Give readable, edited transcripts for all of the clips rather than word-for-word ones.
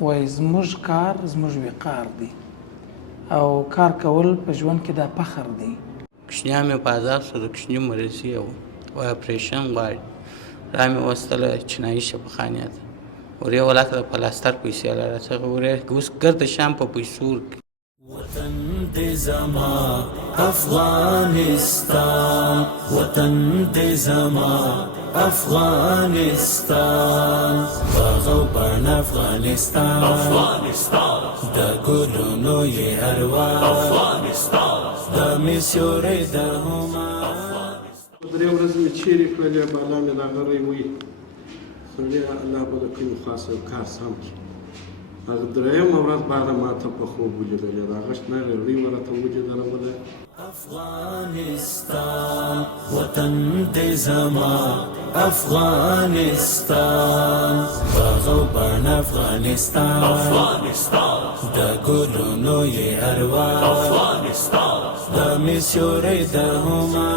وایي زموږ کار زموږ وقار دی او کار کول په ژوند کې دا فخر دی. کوچنیان مې په عذاب شو، د کوچني مرضي و وایي اپریشن غواړي. را مې وستله چینایي شفاخانې ته، ورې ولاکه د پلاستر پیسې لرله، څه ورې اوس ګرد شام په پیسو ورکړي. وطن دې زما افغانستان، وطن دې زما افغانستان، باغ او بڼ افغانستان، د ګلونو یې اروا د مې سیوری د هما. درې ورځې مې چیرې کړلې، بالا مې دا غری وي سړی الله به د کوم خاص کار سم کړي. هغه درېیمه ورځ بعده ما ته په خوب ولیدلې، د هغه شنه غرړي ورته ولیدله. افغانستان وطن دې زما افغانستان، باغ او بڼ افغانستان، د ګلونو یې اروا د مې سیوری د هما.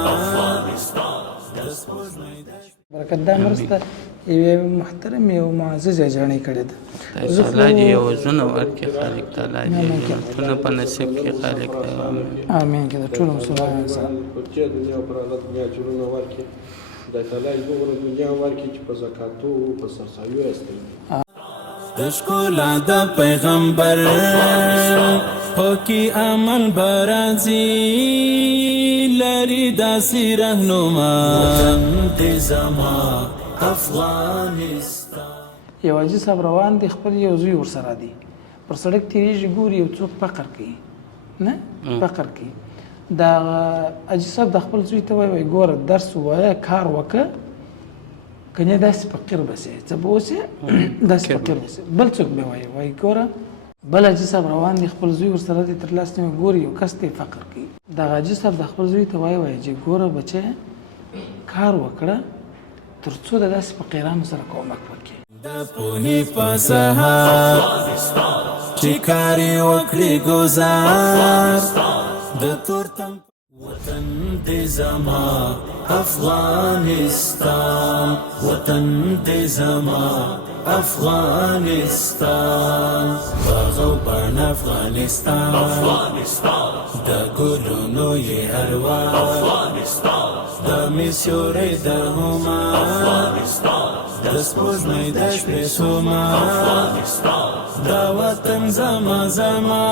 برکت دا مرسته یوې محترمې او معززې جاڼې کړې ده. الله دې یې وزرونه ورکړي، خالق تعالی دې نعمتونه په نصیب کړي، خالق تعالی امین. که د ټولو مسلمانانو سره په دې دنیا او پر هغه دنیا اجرونه ورکړي، خدای تعالی یې دومره دنیا ورکړي چې په زکاتو په سرسایو یې استوي. د ښکلا د پیغمبر پاکی عمل برازي لري داسې رهنما، وطن دې زما افغانستان. یو حاجي صاحب روان دی، خپل یو زوی ورسره دی، پر سړک تېرېږي ګوري یو څوک فقر کوي، نه فقر کوي. دا حاجي صاحب د خپل زوی ته وایي ګوره درس ووایه، کار وکړه، کنه داسې فقیر به سې څه به اوسې داسې فقیر به سې. بل څوک به وایي ګوره بل حاجي صاحب روان دی، خپل زوی ورسره دی، تر لاس نیوی ګوري یو کس دی فقر کوي. دغه حاجي صاحب د خپل زوی ته وایي چې ګوره بچی کار وکړه تر څو د داسې فقیرانو سره کومک وکړي. د پوهې په سهار چې کار یې وکړي ګزار د تورتم. وطن دې زما افغانستان، وطن دې زما افغانستان، باغ او بڼ افغانستان، د ګلونو یې اروا د مې سیوری د هما، د سپوږمۍ د شپې سوما. دا وطن زما زما،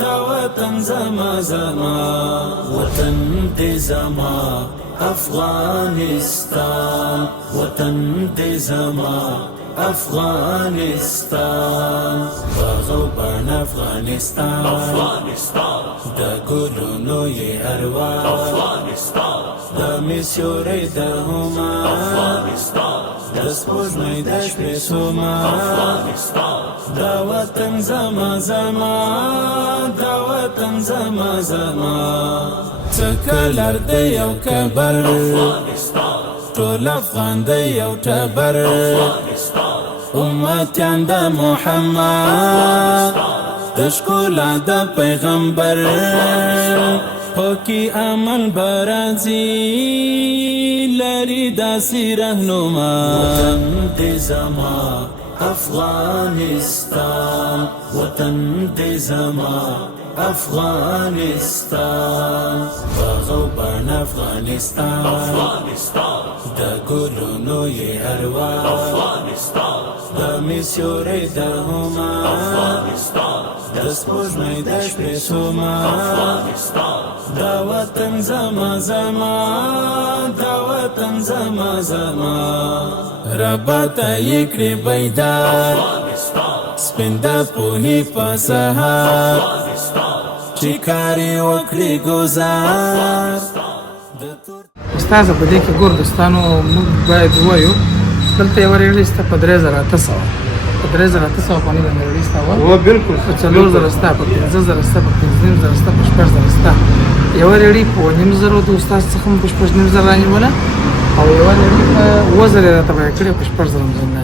دا وطن زما زما، وطن دې زما افغانستان، وطن دې زما افغانستان، باغ او بڼ افغانستان، د ګلونو یې اروا د مې سیوری د هما، د سپوږمۍ د شپې سوما. دا وطن زما زما، دا وطن زما زما، څه کلر دی یو کبر، ټول افغان دی یو ټبر، امتیان د محمد د ښکلا د پیغمبر پاکی عمل برازي لري داسې رهنما. وطن دې زما افغانستان، وطن دې زما افغانستان، باغ او بڼ افغانستان، د ګلونو یې اروا د مې سیوری د هما، د سپوږمۍ د شپې سوما. دا وطن زما زما، دا وطن زما زما، رباته یې کړې بیدار سپین د پوهې په سهار چې کار یې وکړي ګزار. استاذه په دې کې ګور دوستانو موږ باید ووایو دلته یوه ریډي شته په 3800 په 3800 باندې باندې ریډي شته وه بالکل په 4000 شته په 15000 شته په 15000 شته په 16000 شته. یوه ریډي په 9000 د استاد څخه په 15000 رانیوله او یوه ریډي په 1000 راته بیه کړې په 10000 رانیوله.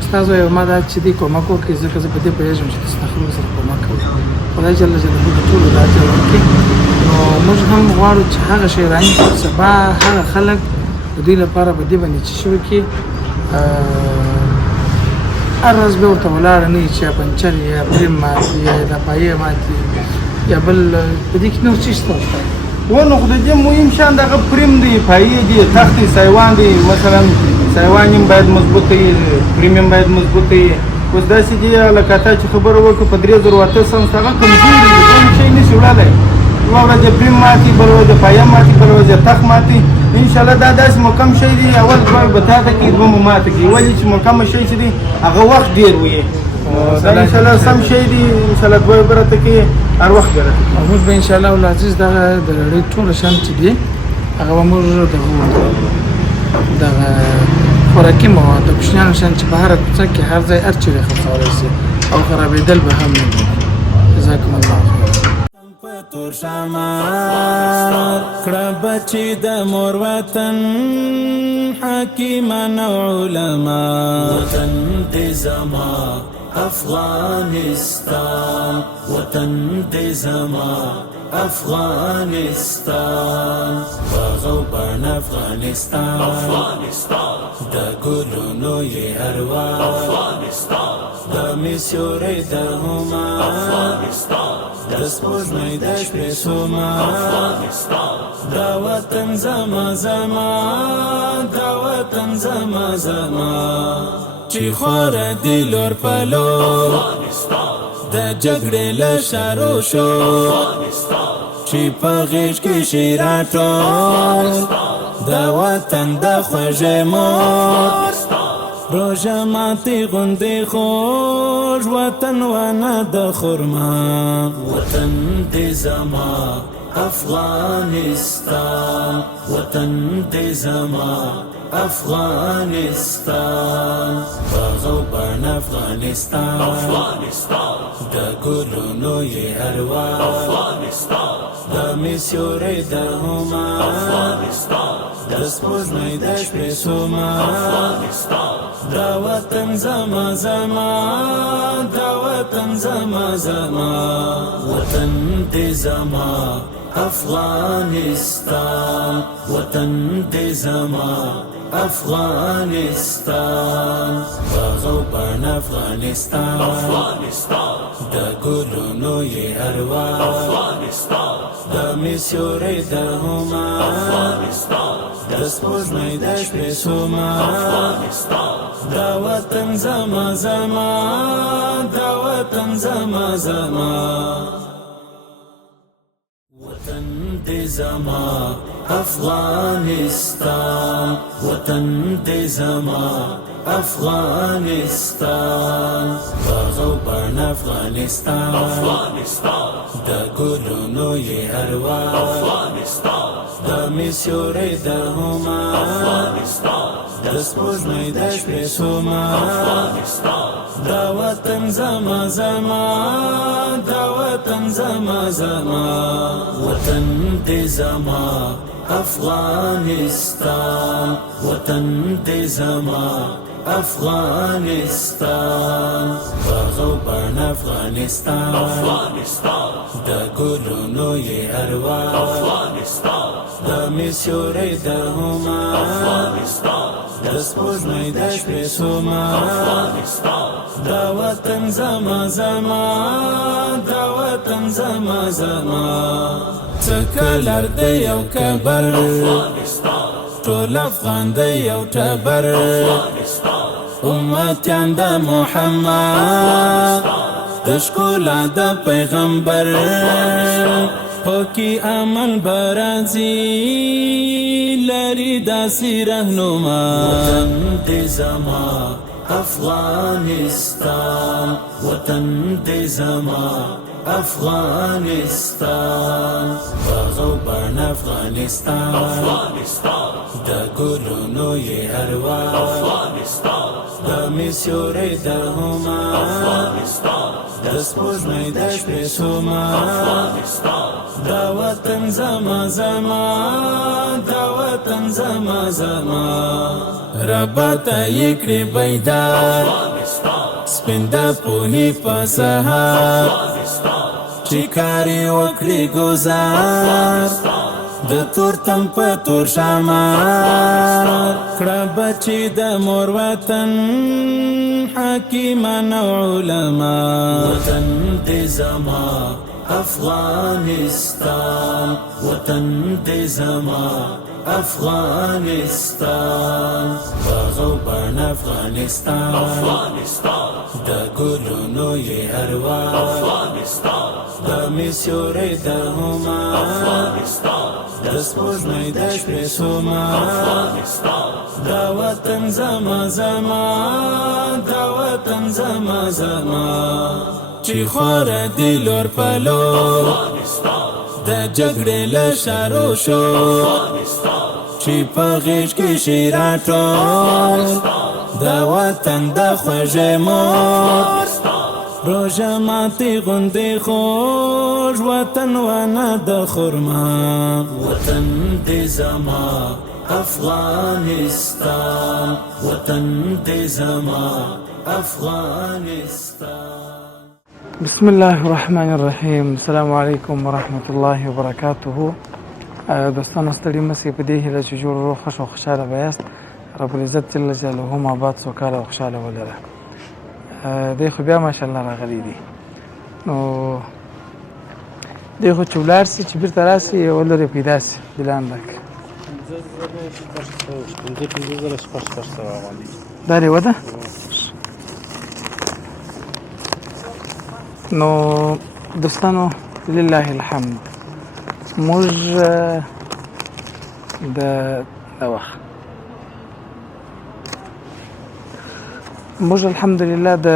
استاد وایي ما دا چې دې کومک وکړي ځکه زه په دې پوهېږم چې تاسو خلکو سره کومک کوئ. خدای جل جلاله د ټولو دا اجر ورکړي. نو موږ هم غواړو چې هغه شی رانیسو سبا هغه خلک د دوی لپاره په دې باندې چې شوي کې هر ورځ به ورته ولاړه نه وي چې یا پنچر یا بریم مات یا د پایې مات یا بل په دې کې نور څه شته ورته ونه خو د دې مهم شیان دغه پریم دی پایې دي تخت دی سایوان دی مثلا سایوان هم باید مضبوطه وي پریم هم باید مضبوطه وي اوس داسې دي لکه تا چې خبره وکړه په 3008 هغه کمزوري دي کوم شی نشي وړلی یوه ورځ یې پریم ماتي بله ورځ یې پایه ماتي بله ورځ یې تخت ماتي انشاءالله دا داسې محکم شی دی اول دوه به تا ته کړي دوه مو ماته کړي ولې چې محکمه شی چې دی هغه وخت ډېر وي دا انشاءالله سم شی دی انشاءالله دوه به راته کوي هر وخت به راته او موږ به انشاءالله العزیز دغه د نړۍ ټوله شیان چې دي هغه به موږ دغه خوراکي مواد د کوچنیانو شیان چې په هره کوڅه کې هر ځای هر چیرې خرڅولی شي او خرابېدل به هم نه وي جزاکم الله خیر تور شمار کړه بچی د مور وطن حکیمان او علما وطن دې زما افغانستان وطن دې زما افغانستان باغو بڼ افغانستان د ګلونو یې هروان د میسیورې د هما د سپوږمۍ د شپې سوما دا وطن زما زما دا وطن زما زما چې خوره دی لور په لور د جګړې له شارو شو چې په غېږ کې شي راټول د وطن د خوږې مور روژه ماتې غوندې خوږ وطن ونه د خرما وطن دې زما افغانستان وطن دې زما افغانستان باغو بڼ افغانستان د ګلونو یې هروان د میسیورې د هما د سپوږمۍ د شپې سوما دا وطن زما زما دا وطن زما زما وطن دې زما افغانستان وطن دې زما افغانستان باغو بڼ افغانستان د ګلونو یې هروان د میسیورې د هما د سپوږمۍ د شپې سوما دا وطن زما زما دا وطن زما زما وطن دې زما افغانستان وطن دې زما افغانستان باغو بڼ افغانستان د ګلونو یې هروان د میسیورې د هما د سپوږمۍ د شپې سوما دا وطن زما زما دا وطن زما زما وطن دې زما افغانستان وطن دې زما افغانستان باغو بڼ افغانستان د ګلونو یې هروان د میسیورې د هما د سپوږمۍ د شپې سوما دا وطن زما زما دا وطن زما زما څه کلر دی یو کبر ټول افغان دی یو ټبر امتیان د محمد د ښکلا د پیغمبر پاکی امن برازي لري داسې رهنما وطن دې زما افغانستان وطن دې زما افغانستان باغو بڼ افغانستان د ګلونو یې هروان د میسیورې د هما د سپوږمۍ د شپې سوما دا وطن زما زما دا وطن زما زما رباته یې کړې بیدار سپین د پوهې په سهار چې کار یې وکړي ګزار د تورتم په تور شمار کړه بچي د مور وطن حکیمان او علما وطن دې زما افغانستان وطن دې زما افغانستان باغو بان افغانستان د ګلونو یې اروا د میسورې د هما د سپوږمۍ د شپې سوما دا وطن زما زما دا وطن زما زما چې خوره دی لور په لور د جګړې له شارو شو چې په غېږ کې شي راټول د وطن د خوږې مور روژه ماتې غوندې خوږ وطن ونه د خرما وطن دې زما افغانستان وطن دې زما افغانستان. بسم الله الرحمن الرحیم. السلام علیکم ورحمت الله وبرکاته. دوستانو ستړي مسئ په دې هیله چې جوړ روغ خوښ او خوشحاله به یاست. رب العزت جل جلاله مو آباد سوکاله او خوشحاله ولره. دی خو بیا ماشاءالله راغلی دي نو دی خو چې ولاړ سي چې بیرته راسي ولرې پیدا سي دلان لک دا دی وده نو دوستانو لله الحمد موږ د وخت موږ الحمدلله د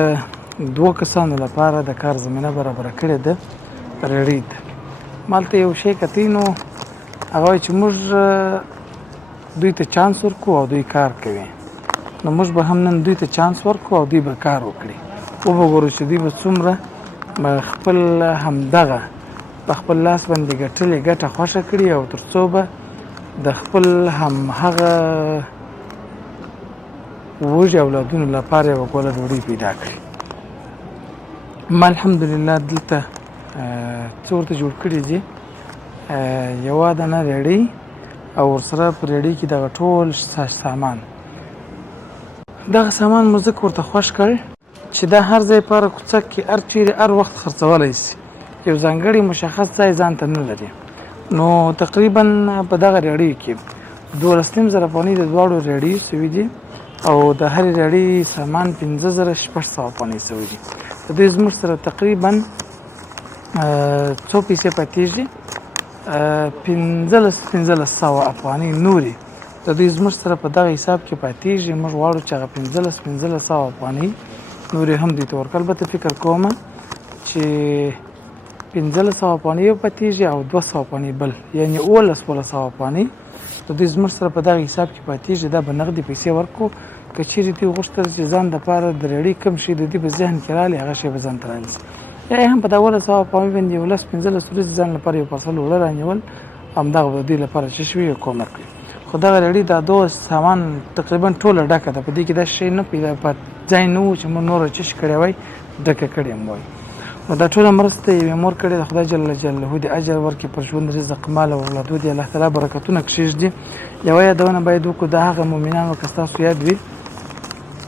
دوه کسانو لپاره د کار زمینه برابر کړې ده ریډي ده مالته یو شی کتی نو هغه چې موږ دوی ته چانس ورکو او دوی کار کوي نو موږ به هم نن دوی ته چانس ورکو او دوی به کار وکړي او به ګورو چې دوی به څومره خپل همدغه په خپل لاس باندې ګټلې ګټه خوښه کړي او تر څو به د خپل هم هغه وږي اولادونو لپاره یوه ګوله ډوډۍ پیدا کړي. ما الحمدلله دلته څه ورته جوړ کړي دي یوه دانه ریډۍ او ورسره په ریډۍ کې دغه ټول سامان دغه سامان مو ځکه ورته خوښ کړ چې دا هر ځای په هره کوڅه کې هر چیرې هر وخت خرڅولی شي یو ځانګړی مشخص ځای ځان ته نه لري نو تقریبا په دغه ریډۍ کې 12,000 افغانۍ د دواړو ریډۍ سوي دي او د هرې ریډۍ سامان 5,600 افغانۍ سوي دي د دوی زموږ سره تقریبا څو پیسې پاتېږي 1500 افغانۍ نورې د دوی زموږ سره په دغه حساب کې پاتېږي موږ غواړو چې هغه 1500 افغانۍ نورې هم دوی ته ورکړو البته فکر کوم چې 1500 افغانۍ یو پاتېږي او 200 افغانۍ بل یعنې 1100 افغانۍ د دوی زموږ سره په دغه حساب کې پاتېږي دا به نغدې پیسې ورکړو که چیرې دوی غوښتل چې ځان دپاره د ریډۍ کم شي د دوی په ذهن کې راغلی هغه شی به ځان ته رانیسي یا هم په دا 1100 افغانۍ باندې 15 ورځې ځان لپاره یو پارسل اوړه رانیول همدغه به د دوی لپاره چې شوي یو کومک کړي خو دغه ریډۍ دا دوه سامان تقریبا ټوله ډکه ده په دې کې دا شی نه پیدا په ځای نه و چې موږ نوره چش کړی وای ډکه کړې م وای نو دا ټوله مرسته یوې مور کړې د خدای جل جلاله دې اجر ورکړي پر ژوند رزق مال او اولادو دې الله تعالی برکتونه کښېږدي یوه یادونه باید وکړو د هغه مؤمنانو که ستاسو یاد وي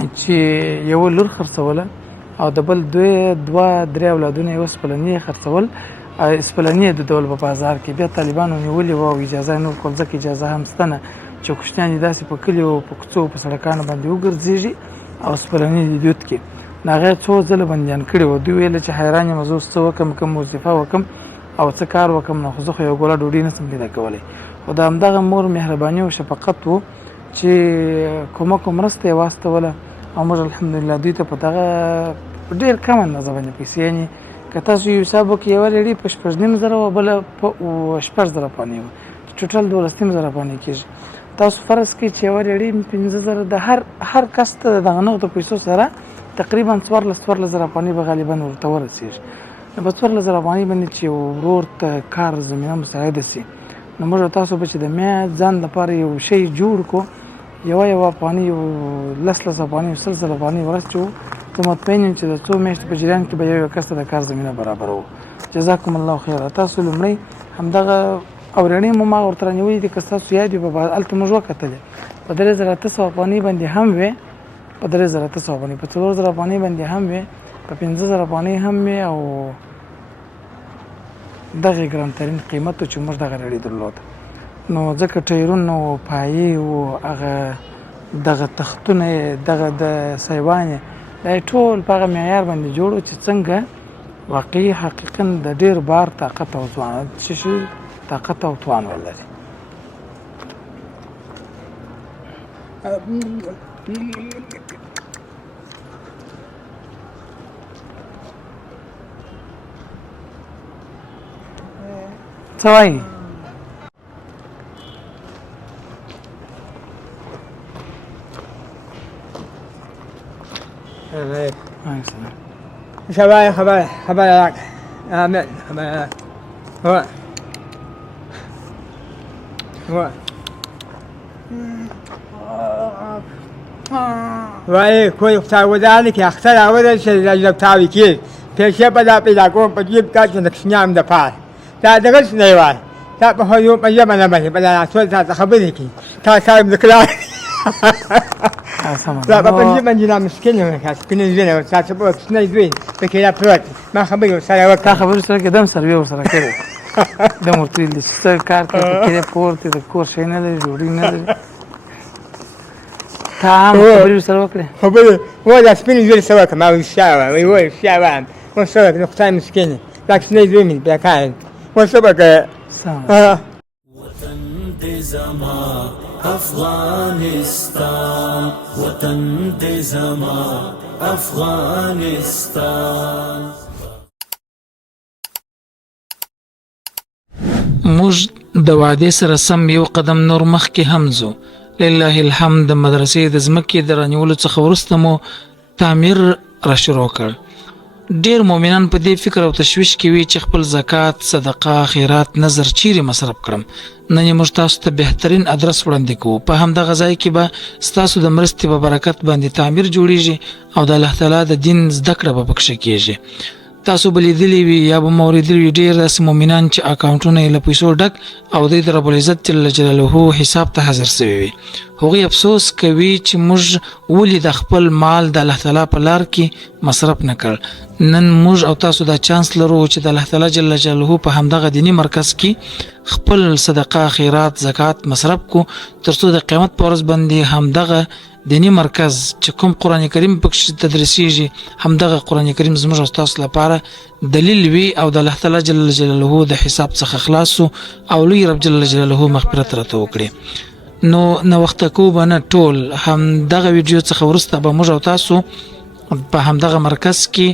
چې یوه لور خرڅوله او د بل دوه درې اولادونه یې وسپلني یې خرڅول اسپلني یې دودول په بازار کې بیا طالبانو نیولې وه او اجازه یې نه ورکول ځکه اجازه هم شته نه چې کوچنیان یې داسې په کلیو په کوڅو په سړکانو باندې وګرځېږي او اسپلني دې دود کې نو هغه یې څو ځله بندیان کړي وو دوی ویله چې حیران یم زه اوس څه وکړم کوم وظیفه وکړم او څه کار وکړم نو خو زه خو یو ګوله ډوډۍ نشم پیدا کولی خو د همدغه مور مهرباني او شفقت و چې کومک او مرسته یې واستوله او موږ الحمدلله دوی ته په دغه ډېر کم اندازه باندې پیسې یعنې که تاسو یو حساب وکړئ یوه ریډۍ په 15,000 وه بله په 6,000 افغانۍ وه چې ټوټل 12,000 افغانۍ کېږي تاسو فرض کړئ چې یوه ریډۍ 15,000 د هر کس ته د دغه نغدو پیسو سره تقریبا 14,000 افغانۍ به غالبا ورته ورسېږي نو په 14,000 افغانۍ باندې چې ورور ته کار زمینه مساعده سي نو موږ تاسو به چې د میا ځان لپاره یو شی جوړ کړو یوه افغانۍ یو 10,000 افغانۍ 100,000 افغانۍ ورسچو زه مطمئن یم چې د څو میاشتې په جریان کې به یو کس ته د کار زمینه برابروو جزاکم الله خیر تاسو لومړی همدغه او رڼې مو ما ورته رانیولې دي که ستاسو یاد وي په هلته موږ وکتلې په 3800 افغانۍ باندې هم وې په 3800 افغانۍ په 4000 افغانۍ باندې هم وې په 5000 افغانۍ هم وې او دغه ګران ترین قیمت چې موږ دغه رړې درلود نو ځکه ټایرونه او پایې او هغه دغه تختونه دغه د سایوانې دا ټول په هغه معیار باندې جوړو چې څنګه واقعي حقیقا د ډیر بار طاقت او توان شي طاقت او توان ولري څه وایي شباب خبر آمين هو وای کوئی خداوندانی که اختر آورده شد رجب تاریکی پیشه بدا پیدا کن بجیب که نکشنیم ده پار تا درست نیوان تا به حیوم بجیب نبانی بدا نسول تا خبری کی تا صاحب نکلان لا بجيب من جنا مسكين مسكين زين وتعتبر سنة زين بكيلا بروت ما خبري وصار وقت تا خبر سره کې دم سروي ورسره کړی د مرتویل د څه کار کوي کې پورته د کور شي نه لري جوړی نه لري تا خبري سره وکړه خبري هو دا سپين زين سوا كما الشارع ويقول الشارع وصار نقطة مسكين لكن سنة زين بكائن وصبك وطن دے زمان افغانستان وطن دے زمان افغانستان موږ د وعدې سره سم یو قدم نور مخکې هم ځو لله الحمد د مدرسې د ځمکې د رانیولو څخه وروسته مو تعمیر را شروع کړ ډیر مؤمنان په دې فکر او تشویش کې وي چې خپل زکات صدقه خیرات نظر چیرې مصرف کړم نن موږ تاسو ته بهترین ادرس وړاندې کوو په همدغه ځای کې به ستاسو د مرستې په برکت باندې تعمیر جوړیږي او د الله تعالی د دین زده کړه به پکښې کېږي تاسو به لیدلی وي یا به مو اورېدلي وي ډېر داسې مؤمنان چې اکاونټونه یې له پیسو ډک او دوی د ربالعزت جل جلاله حساب ته حاضر سوي وي هغوی افسوس کوي چې موږ ولې د خپل مال د الله تعالی په لار کې مصرف نه کړ نن موږ او تاسو دا چانس لرو چې د الله تعالی جل جلاله په همدغه دینی مرکز کې خپل صدقه خیرات زکات مصرف کو ترڅو د قیامت په ورځ باندې همدغه دینی مرکز چې کوم قران کریم پکې تدریسیږي همدغه قران کریم زموږ او تاسو لپاره دلیل وي او د الله تعالی جل جلاله د حساب څخه خلاص او لوی رب جل جلاله مغفرت راته وکړي نو وخت کو بنه ټول همدغه ویډیو څخه ورسته به موږ او تاسو په همدغه مرکز کې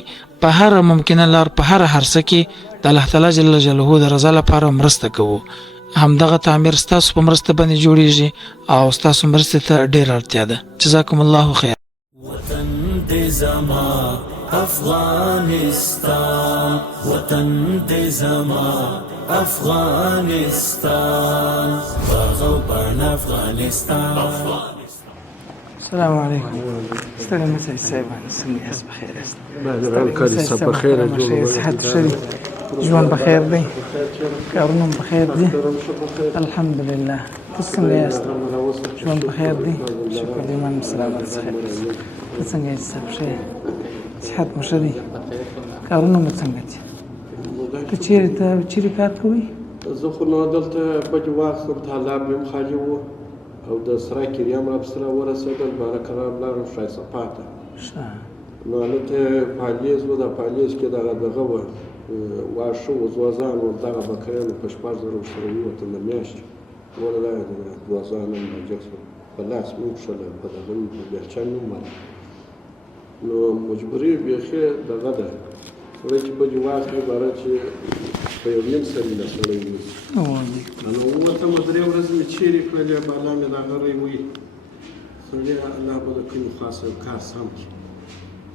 په هر ممکنه لار په هر هرڅه کې د الله تعالی جل جلاله د رضا لپاره مرسته کوو همدغه تعمیر ستاسو په مرسته باندې جوړیږي او ستاسو مرسته ته ډېر اړتیا ده جزاکم الله خیر وطن دے زمان افغانستان وطن دے زمان افغانستان باغ و برن افغانستان السلام علیکم ستړي مسئ صاحبان څنګه یاست بخیر یاست کاری صاحب بخیر صحت ښه دی ژوند بخیر دی کارونه بخیر دي الحمدلله تاسو څنګه یاست ژوند بخیر دی شکر دی من سلامت صحت ته څنګه یاست صاحب ښه صحت مو ښه دی کارونه مو څنګه دي ته چیرې کار کوئ زه خو نو دلته بج واخلم طالب یم خالي و او د سره کریم را سره ورسېدل بارک الله لاړم ښایسته پاته نو هلته پالیز و د پالیز کې دغه و واښه وزوازان و دغه بکریانو په 6000 ورسره ووتل د میاشتې ولا وزوازان هم راجګ شول په لاس مې وکښله په دغه مې په بیلچه مې ومرل نو مجبوري بیخي دغه ده سړی چې بجې واخلي باره چې په یو نیم سري له سړی نیسي نو ووتم 3 ورځې مې چیرې کړلې بالا مې دغه ری وي سړی الله به د کومې خاصه کار سم کړي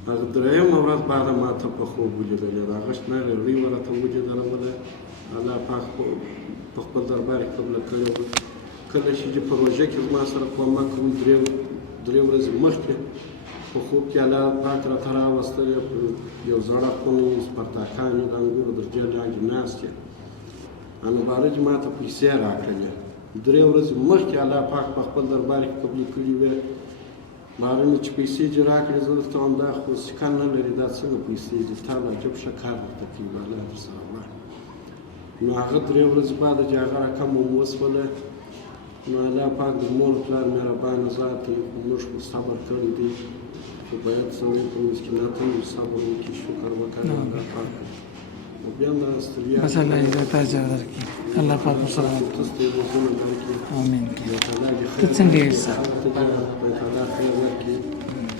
هغه درېیمه ورځ بعده ما ته په خوب ولیدلې د هغه شنه ری راته ولیدله بله الله پاک په خپل دربار کې قبله کړې وه کله چې پروژه کې زما سره کومک کوم 3 ورځې مخکې په خوب کې الله پاک راته راوستلې یو زړه خونې سپرتاکانې د انګورو در جېل لاندې ناستې انو بارج ما ته پیسې راکړلې 3 ورځې مخکې الله پاک په خپل دربار کې قبول کړي وې مارنه چې پیسې چې راکړې زه درته وایم دا خو سکن نه لري دا څنګه پیسې دي تا له جب ښه کار درته کوي به الله درسره وکړي نو هغه 3 ورځې بعد چې هغه رقم وسوله نو الله پاک د مور پلار مهربانه ذات دی موږ خو صبر کړی دی خو باید سړی په مسکینات هم صبر وکړي شکر وکړي الله پاک او بیا دا ستړیا بس الله دې ته اجر درکړي الله پاک مو سره تاسو ته روزونه درکړي امين ته څنګه یې سره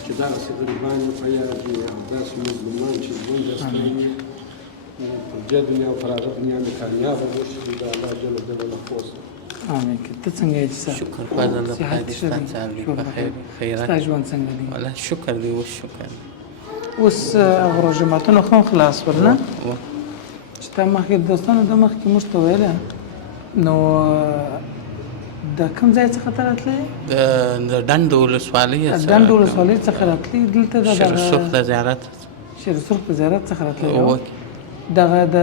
چې دا څه غریبان په یاد دي او داسې مظلومان چې ژوند درسته په دې دنیا او پر هغه دنیا کې کامیاب وشي دا الله جل جلاله خوښ امين ته څنګه یې سره شکر پاز الله پاک ستاسو په خیر خیرات تاسو ژوند څنګه دی والله شکر دی او شکر اوس هغه روژماتونه خو خلاص ورنه چې تا مخکې دوستانو د مخکې موږ ته ویله نو د کوم ځای څخه ته راتلې د ډنډ ولسوالۍ ډنډ ولسوالۍ څخه راتلې دلته د شرسوخ د زیارت شرسوخ د زیارت څخه راتلې او دغه د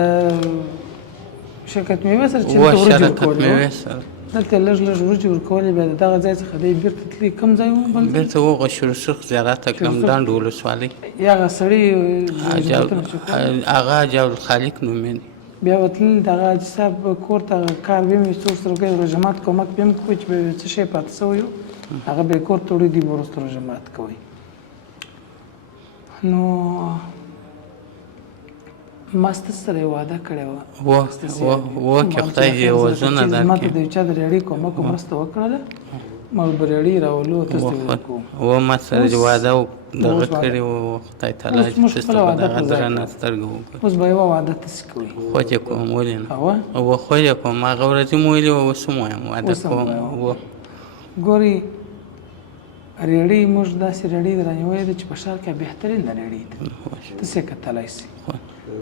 شرکت میوه سره چې و ورجو شرکت میوه سره دلته لږ لږ ورجو ورکولې بیا دغه ځای څخه دی بیرته تللی کوم ځای و بل بیرته وغه شرسوخ زیارت ته کړم ډنډ ولسوالۍ یا هغه سړي هغه جاول خالق نومېږي بیا وتل دغه حاجي صاحب کور ته کار به مې څوک سره کوي روژمات کومک به مې کوي چې به څه شی پاتې سوی و هغه به کور ته وړي دي به وروسته روژمات کوي نو ما ستاسو سره یې وعده کړې وه که خدای دې وزونه درکړي ما ته درکړي د چا د ریړۍ کومک او مرسته وکړله ما به ریړۍ راولو تاسو ته ورکوو و ما سره چې واده دغه کړی و خدای تعالی چې تاسو ته په دغه درنه سترګه وکړي اوس به یوه وعده تاسې کوئ خو چې کوم ولې نه اوه و خو یې کوم هغه ورځې مو ویلي وه اوس هم وایم واده کوم و ګوري ریړۍ موږ داسې ریړۍ درانیولی ده چې په ښار کې بهترینه ریړۍ ده تاسې یې کتلی سئ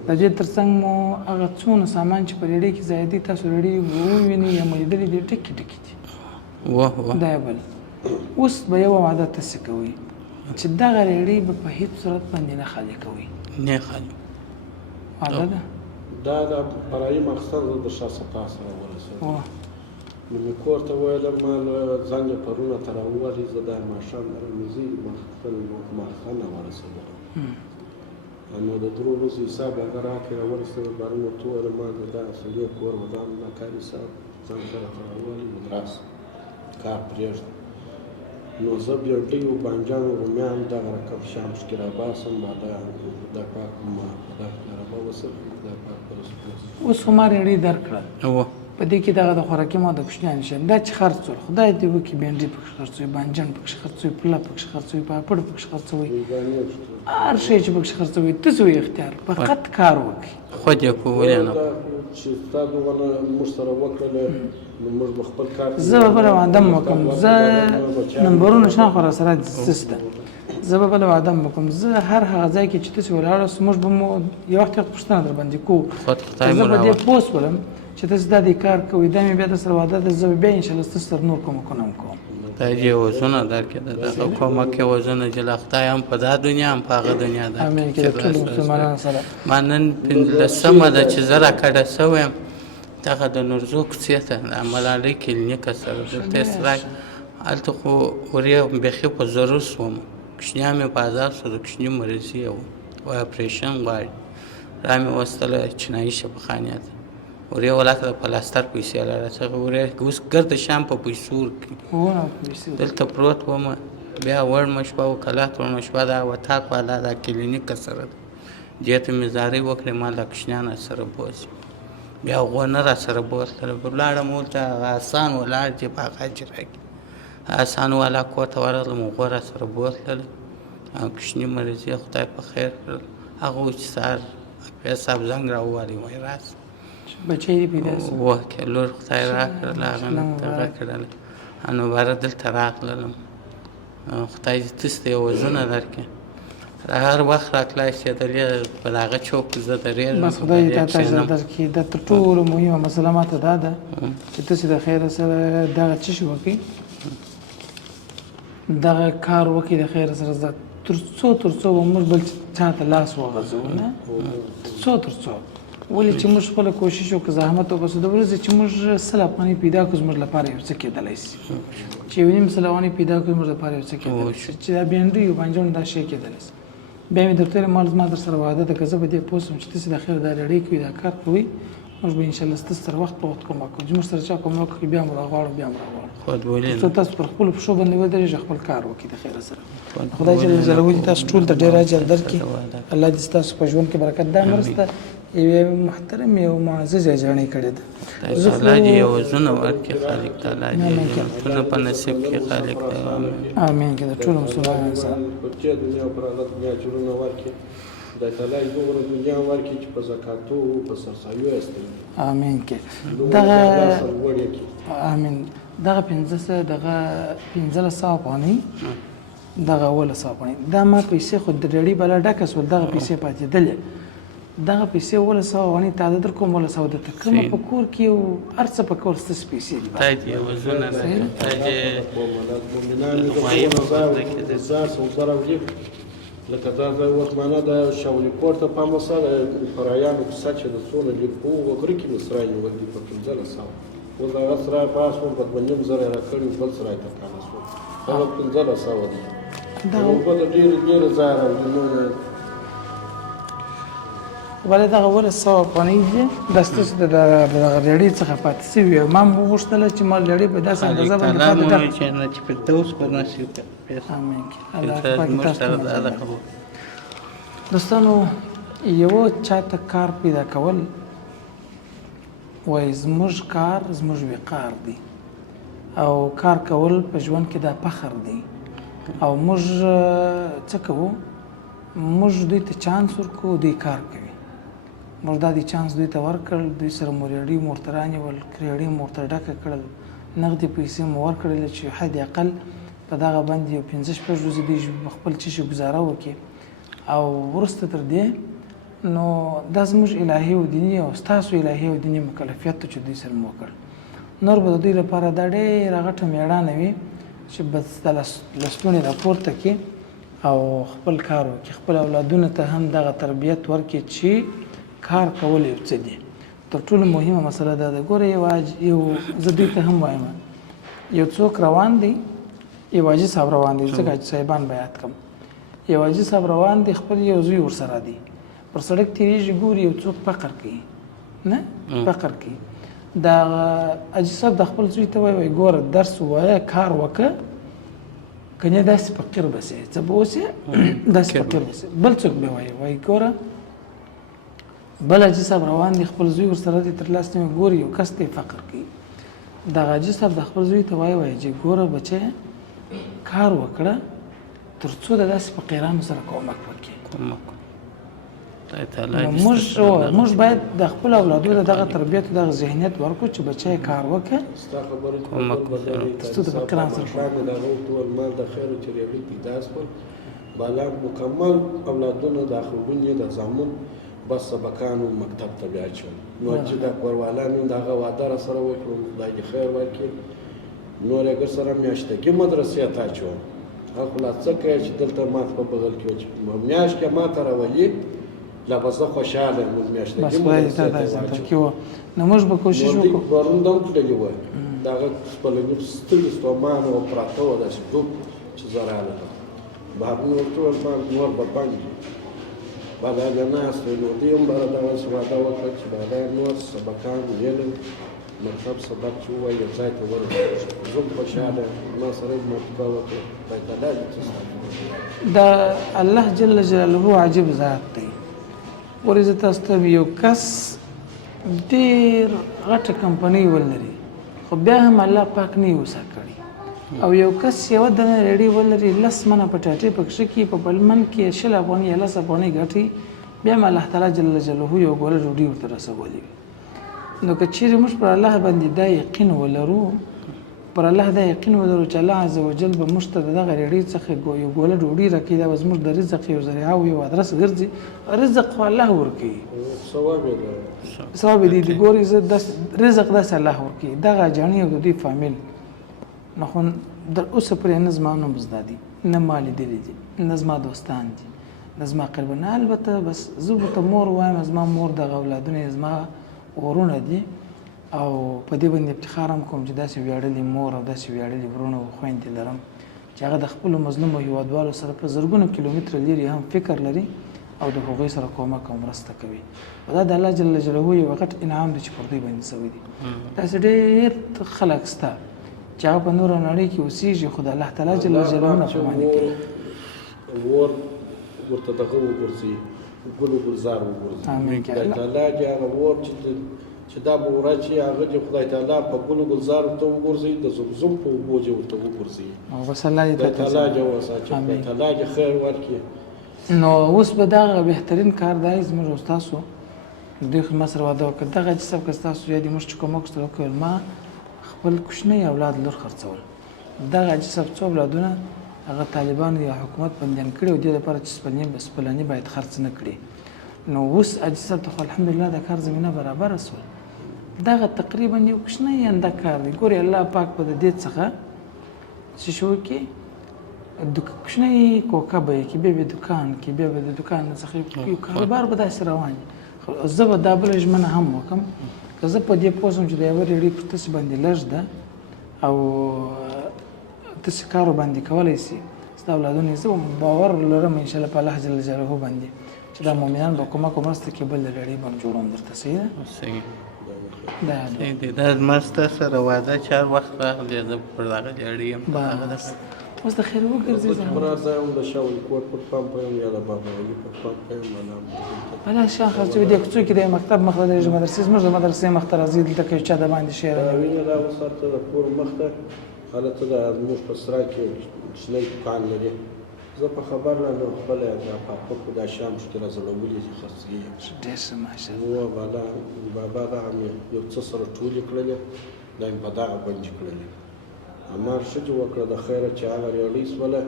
د دې تر څنګ مو هغه څونه سامان چې په ریړۍ کې ځای دي تاسو ریړۍ ووینئ یا مو لیدلي دي ډکې ډکې دي دا یې بل اوس به یوه وعده تاسې کوئ چې دغه ریړۍ به په هېڅ صورت باندې نه خالي کوئ نه خالي وعده ده دا د فرعي مقصد د شاه صفا سره ورسېدم نو مې کور ته ویلم ما له ځانګه پرونه ته راوولې زه دا ماښام رمزي خپل ماښامه ورسېدم نو د 3 ورځو حساب هغه راکړې راورسېدل بارونه ورته وویل ما دا سړي کور ودان دا کاري صاحب ځان سره ته راولې مدراس کار پرېږده نو زه بېنډۍ و بانجان و رومیان دغه رقم شام پکې راباسم خدای پاک ما خدای رابه وسل خدای پاک په رسول اوس خو ما ریړۍ درکړه په دې کې دغه د خوراکي موادو کوچنیان شته دا چې خرڅ ول خدای دې وکړي بېنډۍ پکې خرڅوي بانجان پکې خرڅوي پله پکې خرڅوي پاپړ پکې خرڅوي هر شی چې پکې خرڅوي تاسو یې اختیار فقط کار وکړي خو دې کو ولې نه چې ستا دغه موږ سره وکړله نو موږ به خپل کار زه به بله وعده وکړم زه نمبرونه شته خو راسره سسته زه به بله وعده وکړم زه هر هغه ځای کې چې تاسې ولاړاست موږ به مو یو وخت پوښتنه در باندې کوو زه به دې پوه شولم چې تاسې دا دې کار کوئ دا مې بیا درسره وعده ده زه به بیا انشاءالله ستاسو سره نور کومکونه هم کوم خدای دې وزونه درکړي د دغه کومک یې وزونه چې له خدای هم په دا دنیا هم په هغه دنیا امین کې د ټولو مسلمانانو سره ما نن 15مه ده چې زه راکډه سوی یم دغه د نورزو کوڅې ته د ملالۍ کلینیکه سره دلته یې سړی هلته خو ورې بیخي په ضرور سوم کوچنیان مې په عذاب شو د کوچني مریضي یې و اپریشن غواړي را مې وستله چینایي شفاخانې ته ورې ولاکه د پلاستر پیسې لرله څنګه ورې اوس ګرد شام په پیسو ورکړي دلته پروت وم بیا وړمه شوه و کلات وړمه شوه دا وتاک والا دا کلینیکه سره ده دې ته مې زارۍ وکړې ما دا کوچنیان سره بوځي بیا هغو نه را سره بوتله ولاړم ورته هغه اسان ولاړ چې په هغه چې راکړي اسان والا کور ته ورغلم هغو را سره بوتلل او کوچني مریض یې خدای په خیر کړل هغه و چې سهار حافظ صاحب زنګ راووالي وایي راسه بچی دې پیدا سو وکړه لور خدای راکړله هغه نه دغه کړله نو باره دلته راغللم خدای دې تاسو ته یې وزونه درکړي هر وخت راتلای سېدلې په دغه چوک زه درېږم بس خدای دې تا اجر درکړي دا تر ټولو مهمه مسله ماته دا ده چې تاسې د خیره سره دغه څه شي وکړئ دغه کار وکړي د خیره سره زه تر څو به موږ بل چا ته لاس وغځوو نه تر څو ولې چې موږ خپله کوشش وکړو زحمت وباسو د ورځې چې موږ 100 افغانۍ پیدا کړو زموږ لپاره یو څه کېدلی شي چې 1.5 افغانۍ پیدا کړو زموږ لپاره یو څه کېدلی شي چې دا بینډۍ او بانجان دا شی کېدلی شي بیا مې درته ویل ما در سره وعده ده که زه به دې پوه شم چې تاسې د خیر دا ریډۍ کوئ دا کار کوئ موږ به انشاءالله ستاسو سره وخت په وخت کومک کوو چې موږ سره چا کومک کوي بیا مو راغواړو خود ولې څو تاسو پر خپلو پښو باندې ودرېږئ خپل کار وکړئ د خیره سره خدای جل جلاله دې تاسو ټول ته ډېر اجر درکړي الله دې ستاسو په ژوند کې برکت دا مرسته یوې محترمې او معززې جاڼۍ کړې ده الله دې یو وزونه ورکړي خالق تعالی دې نعمتونه په نصیب کړي خالق تعالی امین کې د ټولو مسلمانانو سره په دې دنیا پر الله دنیا جوړونه ورکړي خدای تعالی دغه دنیا ورکړي چې په زکاتو په سرسایو استل امین کې دغه امین دغه 1500 افغانۍ دغه 100 افغانۍ دا ما پیسې خو د ریډۍ بلا ډکه سول دغه پیسې پاتېدلې دغه پیسې 100 افغانۍ تاته در کوم 100 د تکمه په کور کې او هر څه په کور ستاسو پیسې دي تای دې وزونه تای دې لکه دا وخت معنا د شاولي کور ته پام وسره فرایانو کیسه چې د څونه لږ په غره کې مصرای ودی په 1500 او دا سره پاس په بدبنیم زره راکړي بل سره ته کانسو هغه 1500 ودی دا په ډیر ځای راځي ولې دغه 100 افغانۍ دي د ستاسو د ریډۍ څخه پاتې شوي ما غوښتله چې ما ریډۍ په داسې اندازه باندې پاتې ده چې په دوس پر نصیب امین الله پاک تاسو دوستانو یو چاته کار پیدا کول وای زموږ کار زموږ وقار دی او کار کول په ژوند کې دا فخر دی او موږ څه کوو موږ دوی ته چانس ورکوو دوی کار کوي موږ دا دی چانس دوی ته ورکړل دوی سره مو ریډۍ مو ورته رانیول ریډۍ مو ورته ډکه کړل نغدې پیسې مو ورکړلې چې حد اقل په دغه باندې یو 15 ورځې دوی خپل څه شي ګزاره وکړي او وروسته تر دې نو دا زموږ الهي او دیني او ستاسو الهي او دیني مکلفیت چې دوی سره مو وکړ نور به د دوی لپاره دا ډېره غټه میړانه وي چې بس د لستونې راپورته کړي او خپل کار وکړي خپل اولادونو ته هم دغه تربیت ورکړي چې کار کول یو څه دي تر ټولو مهمه مسله دا ده ګوره یو زه دوی ته هم وایم یو څوک روان دی یو حاجي صاحب روان دی ځکه حاجي صاحبان به یاد کړم یو حاجي صاحب روان دی خپل یو زوی ورسره دی پر سړک تېرېږي ګوري یو څوک فقر کوي نه فقر کوي دا حاجي صاحب د خپل زوی ته وایي ګوره درس ووایه کار وکړه کنه داسې فقیر به سې څه به اوسې داسې فقیر به سې بل څوک به وایي ګوره بل حاجي صاحب روان دی خپل زوی ورسره دی تر لاس نیوی ګوري یو کس دی فقر کوي دغه حاجي صاحب د خپل زوی ته وایي چې ګوره بچی کار وکړه تر څو د داسې فقیرانو سره کومک وکړي موږ باید د خپل اولادو دغه تربیت دغه ذهنیت ورکړو چې بچی کار وکړي ستاسو د فقیرانو سره مال د خیر چې ریغې پیدا شول بالا مکمل اولادونه د اخرونی د زامن بس سبقانو مکتب ته بیا اچول نو چې د کوروالانو دغه واده را سره وکړو خدای دې خیر ورکړي نور اگر سره میاشتګي مدرسې ته اچول هغه لا څه کوي چې دلته مات په بغل کې چې میاشت کې ماته راولي لا بس زه خوشاله مو میاشتګي مدرسې ته کیو نو موږ به کوشش وکړو ورون دم کړی و دغه خپلګو ستړي ستومان او پراته و داسې ګوب چې زراله بهر نور ټول نور به باندې بالا جناس نو دیم بر دا وسواده وکړه چې بالا نور سبقان ویل مطلب سبق چې وایي ځای ته ورغلم زه خوشاله ما سره مرتبه وکړه دا الله جل جلاله عجیب ذات دی ورزه تاسو ته یو کس ډېر غټه کمپنۍ ولري خو بیا هم الله پاک نه وسه کړي او یو کس یو د ریډي ولري لس منه پټاټې پکښې کې په بل من کې شل افغانۍ یا لس افغانۍ ګټي بیا هم الله تعالی جل جلاله یو ګوله ډوډۍ ورته رسولی نو که چیرې موږ پر الله باندې دا یقین ولرو پر الله دا یقین ولرو چې الله عز وجل به موږ ته دغه ریډۍ څخه یو ګوله ډوډۍ راکړي دا به زموږ د رزق یو ذریعه او یو ادرس ګرځي رزق خو الله ورکوي ثواب یې دی ګورې زه رزق داسې الله ورکوي دغه جاڼي او د دوی فامیل نو خو در اوسه پرې نه زما نوم زده دي نه ما لیدلي دي نه زما دوستان دي د زما قربان نه البته بس زه ورته مور وایم زما مور دغه اولادونه یې زما ورونه دي او په دې باندې افتخار هم کوم چې داسې ویاړلي مور او داسې ویاړلي ورونه او خویندې لرم چې هغه د خپلو مظلومو هیوادوالو سره په زرګونو کیلومتره لرې هم فکر لري او د هغوی سره کومک او مرسته کوي او دا د الله جل جلاله یو غټ انعام دی چې پر دوی باندې شوی دی داسې ډېر خلک شته چې هغه په نوره نړۍ کې اوسېږي خو د الله تعالی جل جلاله نافرماني کوي ور ورته دغه وګرځي ګل ګلزار وګرځي آمین خدای تعالی دې هغه ور چې دا به ورچې هغه دې خدای تعالی په ګل ګلزار ورته وګرځي د زمزم په اوبو دې ورته وګرځي او بس الله دې خدای تعالی دې وساتي خدای تعالی دې خیر ورکړي نو اوس به دغه بهترین کار دی زموږ او ستاسو دوی خو ما سره واده وکړ دغه چې سبک ستاسو یا دې موږ چې کومک سره وکړل ما خپل کوچنی اولاد لور خرڅول دغه چې سب څو اولادونه هغه طالبان یا حکومت بندیان کړي او دې لپاره چې سپلني باید خرڅ نه کړي نو اوس اجساد ته الحمدلله د کار زمینه برابر شول دغه تقریبا یو کوچنی انده کار دی ګوري الله پاک په دې څخه چې شو کې د کوچنی کوکا به کې به دکان کې به د دکان څخه یو کاروبار به داسې روان زه به دا بل ژمنه هم وکم که زه په دې پوه شم چې د یوه ریړۍ پر تاسې باندې لږ ده او تاسې کار باندې کولی سي ستا اولادونه یې زه باور لرم انشاءالله په الله جل جلاله باندې چې دا مؤمنان به کومک او مرسته کې بل د ریړۍ به هم جوړوم درته صحیح ده صحیح دا صحیح دی دا زما ستا سره واده چې هر وخت راغلی زه پر دغه جړې یم بس اوس د خیر وګرځې زما مراد هم د شاول کوټ پر پام پم یا د بابا علي پر پام پم معنا بلا شاخ چې دې کوڅو کې د مکتب مخ د مدرسې زموږ د مدرسې مخ ته راځي دلته کې چا د باندې شعر وینه دا وساته د کور مخته حالت د موږ په سره کې شنه دکان لري زه په خبر نه نو خپل دا په خدا شام چې را زلولې چې خاصي ډېر ښه ماشاءالله و بالا بابا دا هم یو څه سره ټولې کړلې دا په دغه باندې کړلې امر شجو وکړه د خیره چې هغه ریالیس ولا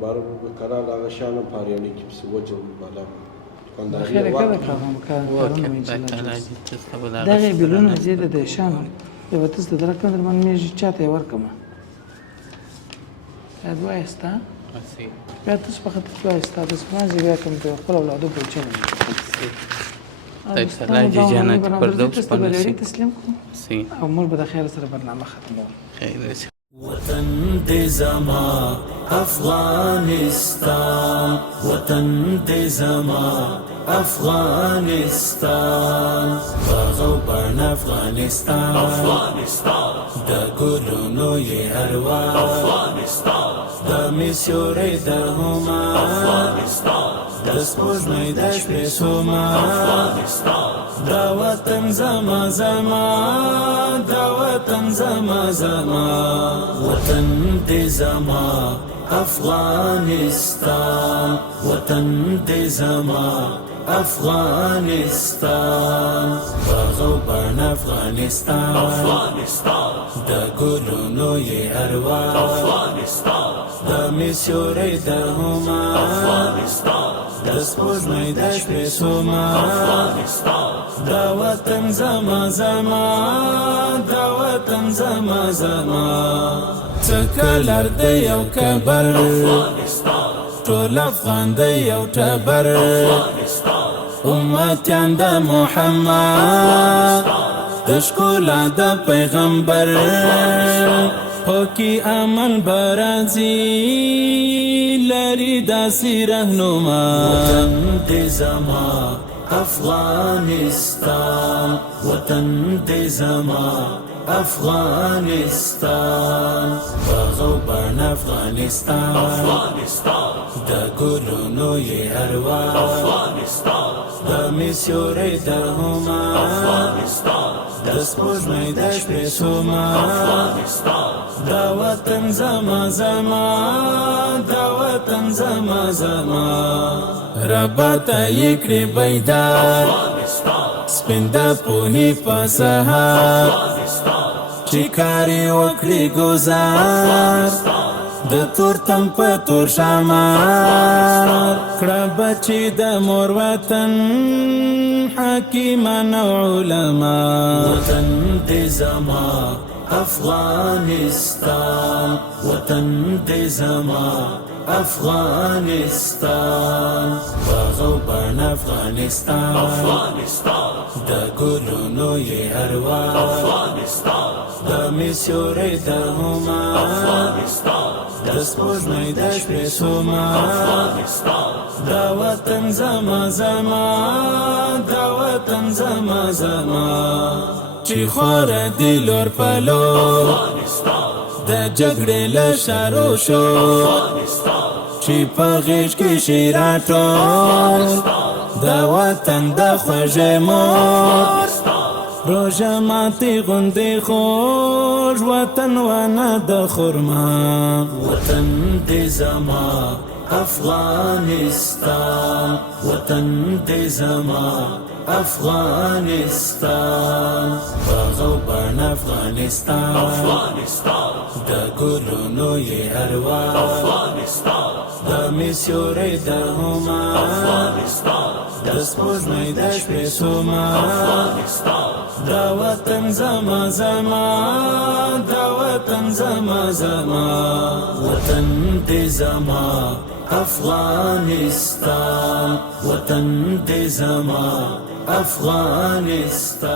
بار په قرار هغه شانه پاریانی کې څه وجه بالا خیر کله کوم کارونه مې چې دغه بلونه زیاده د شان یو تاسو د درکان درمن مې چاته ورکمه دا وایستا بیا تاسو په خاطر وایستا د سپانځي بیا کوم ته خپل اولادو په چنه تعالی جنت پردوس په نصیب تسلیم کو او موږ به د خیر سره برنامه ختمو خیر وطن دې زما افغانستان وطن دې زما افغانستان باغو بڼ افغانستان د ګلونو یې اروا د مسیورې د هما د سپوږمۍ د شپې سوما دا وطن زما زما دا وطن زما زما وطن دې زما افغانستان وطن دې زما افغانستان باغو بڼ افغانستان د ګلونو یې اروا د مسیورې د هما د سپوږمۍ د شپې سوما دا وطن زما زما دا وطن زما زما څه کلر د یو کبر ټول افغان د یو ټبر امتیان د محمد د ښکلا د پیغمبر پاکی عمل برازي لري داسې رهنما وطن دې زما افغانستان وطن دې زما افغانستان باغو بڼ افغانستان د ګلونو یې اروا د مسیورې د هما د سپوږمۍ د شپې سوما دا وطن زما زما دا وطن زما زما رباته یې کړې بیدار سپین د پوهې په سهار چې کاري وکړي ګزار د تورتم په تور شمار کړه بچي د مور وطن حکیمان او علما وطن دې زما افغانستان وطن دې زما افغانستان وغوبان افغانستان د ګلونو یې اروا د میسیوري د هما د سپوږمۍ د شپې سوما د وطن زما زما د وطن زما زما چې خوره دی لور په لور د جګړې له شارو شو چې په غېږ کې شي راټول د وطن د خوږې مور روژه ماتې غوندې خوږ وطن ونه د خرما وطن دې زما افغانستان وطن دې زما افغانستان وغوبان افغانستان د ګلونو یې اروا د میسیوري د هما د سپوږمۍ د شپې سوما د وطن زما زما د وطن زما زما وطن دې زما افغانستان وطن دې زما افغانستان